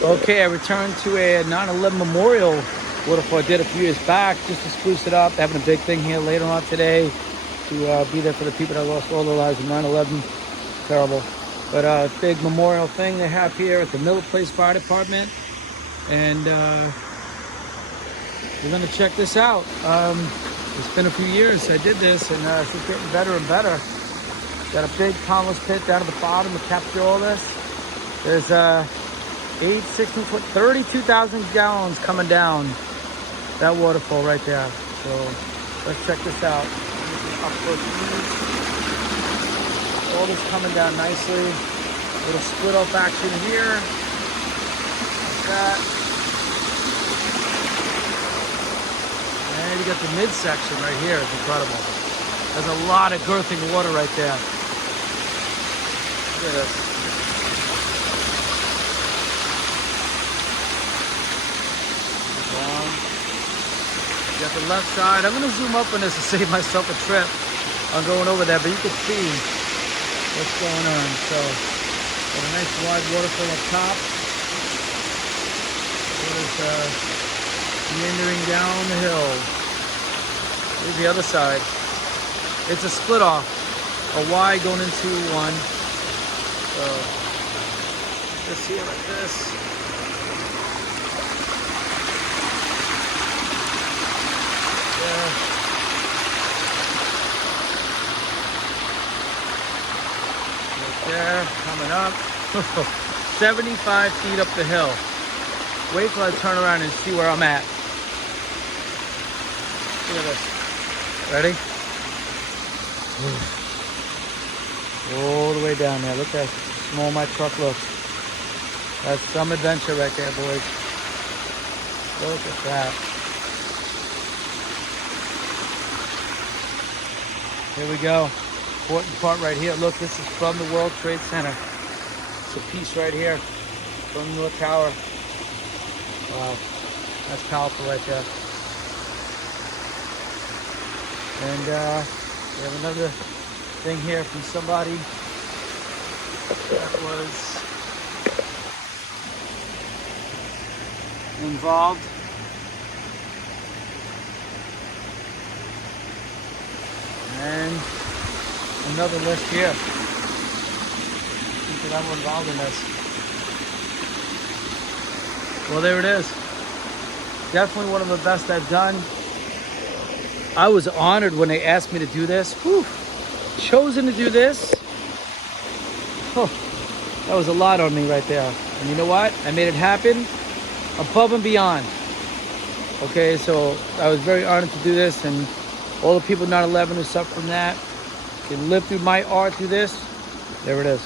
Okay, I returned to a 9/11 memorial waterfall I did a few years back just to spruce it up. Having a big thing here later on today to be there for the people that lost all their lives in 9/11. Terrible. But big memorial thing they have here at the Miller Place Fire Department. And we're going to check this out. It's been a few years since I did this, and it's just getting better and better. Got a big tunnel's pit down at the bottom to capture all this. There's 8, 16 foot, 32,000 gallons coming down that waterfall right there. So let's check this out. This is up close. All this coming down nicely. Little split off action here. Like that. And you got the midsection right here. It's incredible. There's a lot of girthing water right there. Look at this. You got the left side. I'm going to zoom up on this to save myself a trip. I'm going over there, but you can see what's going on. So, got a nice wide waterfall up top. Water's meandering down the hill. Here's the other side. It's a split off, a Y going into one. So, just here like this. Right there, coming up. 75 feet up the hill. Wait till I turn around and see where I'm at. Look at this. Ready? All the way down there. Look how small my truck looks. That's some adventure right there, boys. Look at that. Here we go. Important part right here. Look, this is from the World Trade Center. It's a piece right here from North Tower. Wow, that's powerful right there. And we have another thing here from somebody that was involved. And another list here. People that were involved in this. Well, there it is. Definitely one of the best I've done. I was honored when they asked me to do this. Whew. Chosen to do this. Oh, that was a lot on me right there. And you know what? I made it happen above and beyond. Okay, so I was very honored to do this, and all the people 9/11 who suffered from that can live through my art through this. There it is.